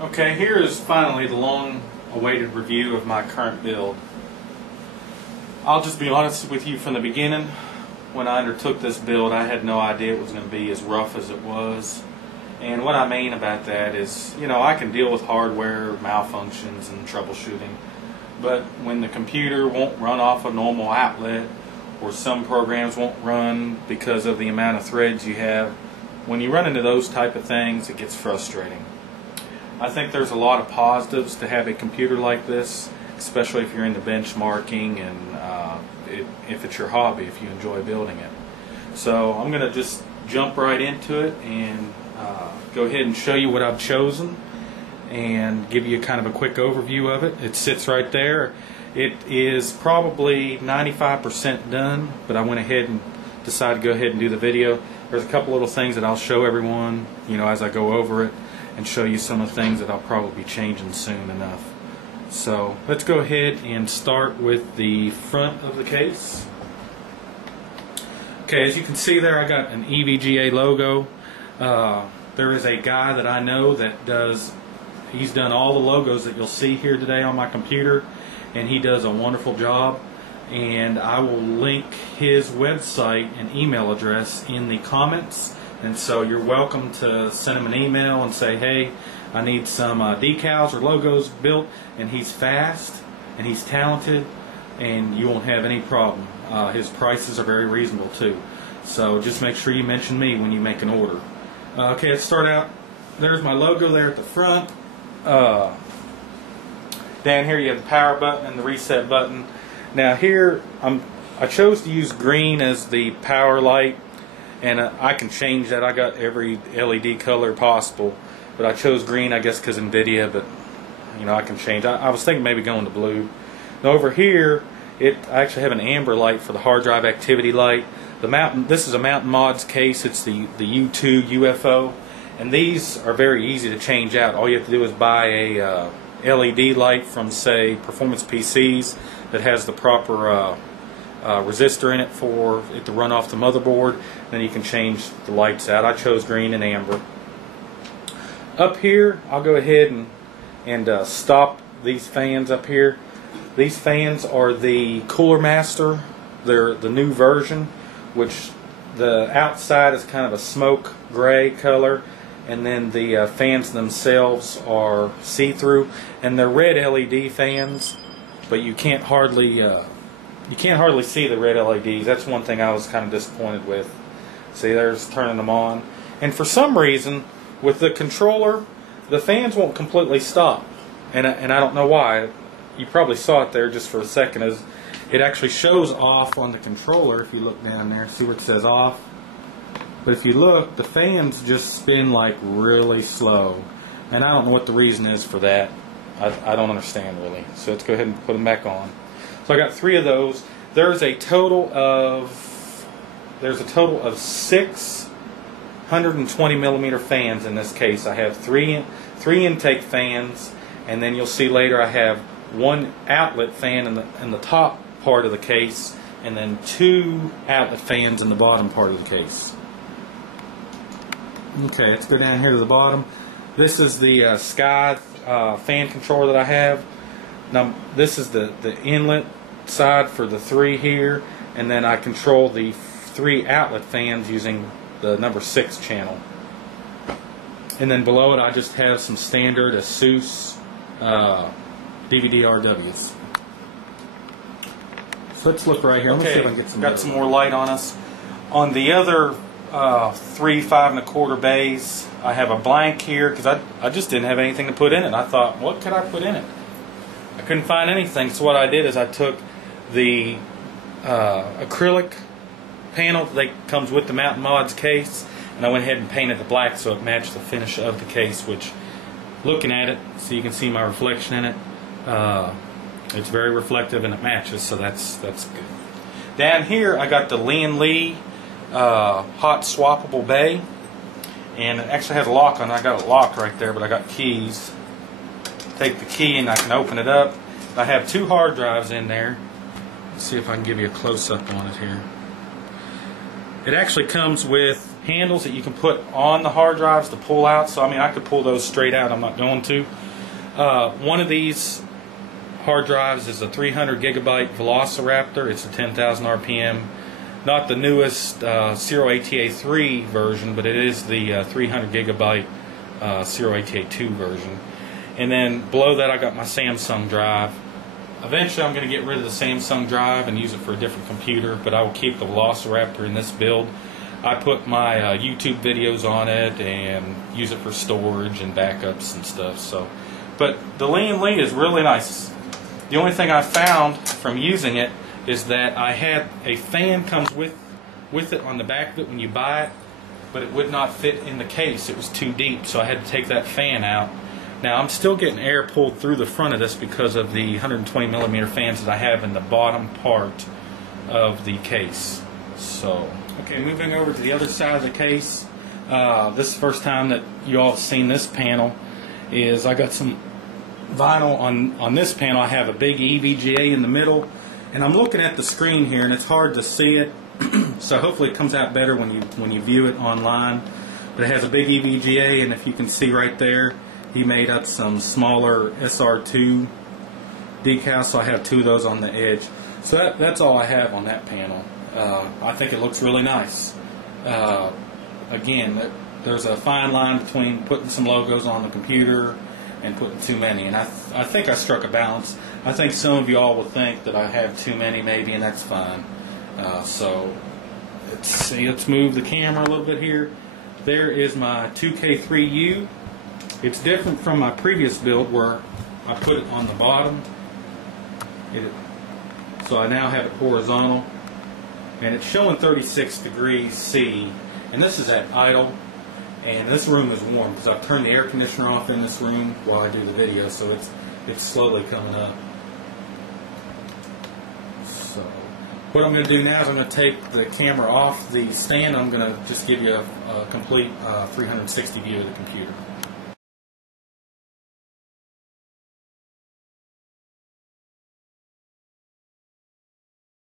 Okay, here is finally the long-awaited review of my current build. I'll just be honest with you from the beginning. When I undertook this build, I had no idea it was going to be as rough as it was. And what I mean about that is, you know, I can deal with hardware malfunctions and troubleshooting. But when the computer won't run off a normal outlet, or some programs won't run because of the amount of threads you have, when you run into those type of things, it gets frustrating. I think there's a lot of positives to have a computer like this, especially if you're into benchmarking and if it's your hobby, if you enjoy building it. So I'm going to just jump right into it and go ahead and show you what I've chosen and give you kind of a quick overview of it. It sits right there. It is probably 95% done, but I went ahead and decided to go ahead and do the video. There's a couple little things that I'll show everyone, you know, as I go over it, and show you some of the things that I'll probably be changing soon enough. So let's go ahead and start with the front of the case. Okay, as you can see there, I got an EVGA logo. There is a guy that I know that he's done all the logos that you'll see here today on my computer, and he does a wonderful job. And I will link his website and email address in the comments. And so you're welcome to send him an email and say, hey, I need some decals or logos built. And he's fast and he's talented, and you won't have any problem. His prices are very reasonable too. So just make sure you mention me when you make an order. Okay, let's start out. There's my logo there at the front. Down here you have the power button and the reset button. Now here I chose to use green as the power light, and I can change that. I got every LED color possible, but I chose green, I guess because NVIDIA, but you know, I can change. I was thinking maybe going to blue. Now over here I actually have an amber light for the hard drive activity light. This is a Mountain Mods case. It's the U2 UFO, and these are very easy to change out. All you have to do is buy a LED light from, say, Performance PCs that has the proper resistor in it for it to run off the motherboard. Then you can change the lights out. I chose green and amber. Up here, I'll go ahead and stop these fans up here. These fans are the Cooler Master. They're the new version, which the outside is kind of a smoke gray color, and then the fans themselves are see-through, and they're red LED fans, but you can't hardly see the red LEDs. That's one thing I was kind of disappointed with. See, there's turning them on, and for some reason with the controller, the fans won't completely stop, and I don't know why. You probably saw it there just for a second, as it actually shows off on the controller. If you look down there, see where it says off. But if you look, the fans just spin like really slow, and I don't know what the reason is for that. I don't understand really. So let's go ahead and put them back on. So I got 3 of those. There's a total of 6 120 millimeter fans in this case. I have three intake fans, and then you'll see later I have 1 outlet fan in the top part of the case, and then 2 outlet fans in the bottom part of the case. Okay, let's go down here to the bottom. This is the Sky fan controller that I have. Now this is the inlet side for the 3 here, and then I control the 3 outlet fans using the number 6 channel. And then below it I just have some standard ASUS DVD RWs. So let's look right here. Let me see if I can get some. Got some more light on us. On the other 3 5 1/4 bays, I have a blank here because I just didn't have anything to put in it. I thought, what could I put in it? I couldn't find anything. So what I did is I took the acrylic panel that comes with the Mountain Mods case, and I went ahead and painted the black so it matched the finish of the case, which, looking at it, so you can see my reflection in it, it's very reflective and it matches, so that's good. Down here I got the Lee hot swappable bay, and it actually has a lock on it. I got it locked right there, but I got keys. Take the key and I can open it up. I have 2 hard drives in there. Let's see if I can give you a close-up on it here. It actually comes with handles that you can put on the hard drives to pull out. So I mean, I could pull those straight out. I'm not going to. One of these hard drives is a 300 gigabyte Velociraptor. It's a 10,000 RPM. Not the newest SR-2 version, but it is the 300 gigabyte SR-2 version. And then below that I got my Samsung drive. Eventually I'm going to get rid of the Samsung drive and use it for a different computer, but I will keep the Velociraptor in this build. I put my YouTube videos on it and use it for storage and backups and stuff. So, but the Lian Li is really nice. The only thing I found from using it is that I had a fan comes with it on the back of it when you buy it, but it would not fit in the case. It was too deep, so I had to take that fan out. Now I'm still getting air pulled through the front of this because of the 120 millimeter fans that I have in the bottom part of the case. So, okay, moving over to the other side of the case. This is the first time that you all have seen this panel. Is I got some vinyl on this panel. I have a big EVGA in the middle, and I'm looking at the screen here, and it's hard to see it. So hopefully it comes out better when you view it online. But it has a big EVGA, and if you can see right there, he made up some smaller SR-2 decals, so I have 2 of those on the edge. So that's all I have on that panel. I think it looks really nice. Again, there's a fine line between putting some logos on the computer and putting too many, and I think I struck a balance. I think some of you all will think that I have too many maybe, and that's fine. So let's move the camera a little bit here. There is my 2K3U. It's different from my previous build where I put it on the bottom. So I now have it horizontal, and it's showing 36 degrees C, and this is at idle, and this room is warm because I've turned the air conditioner off in this room while I do the video, so it's slowly coming up. So what I'm going to do now is I'm going to take the camera off the stand. I'm going to just give you a complete 360 view of the computer.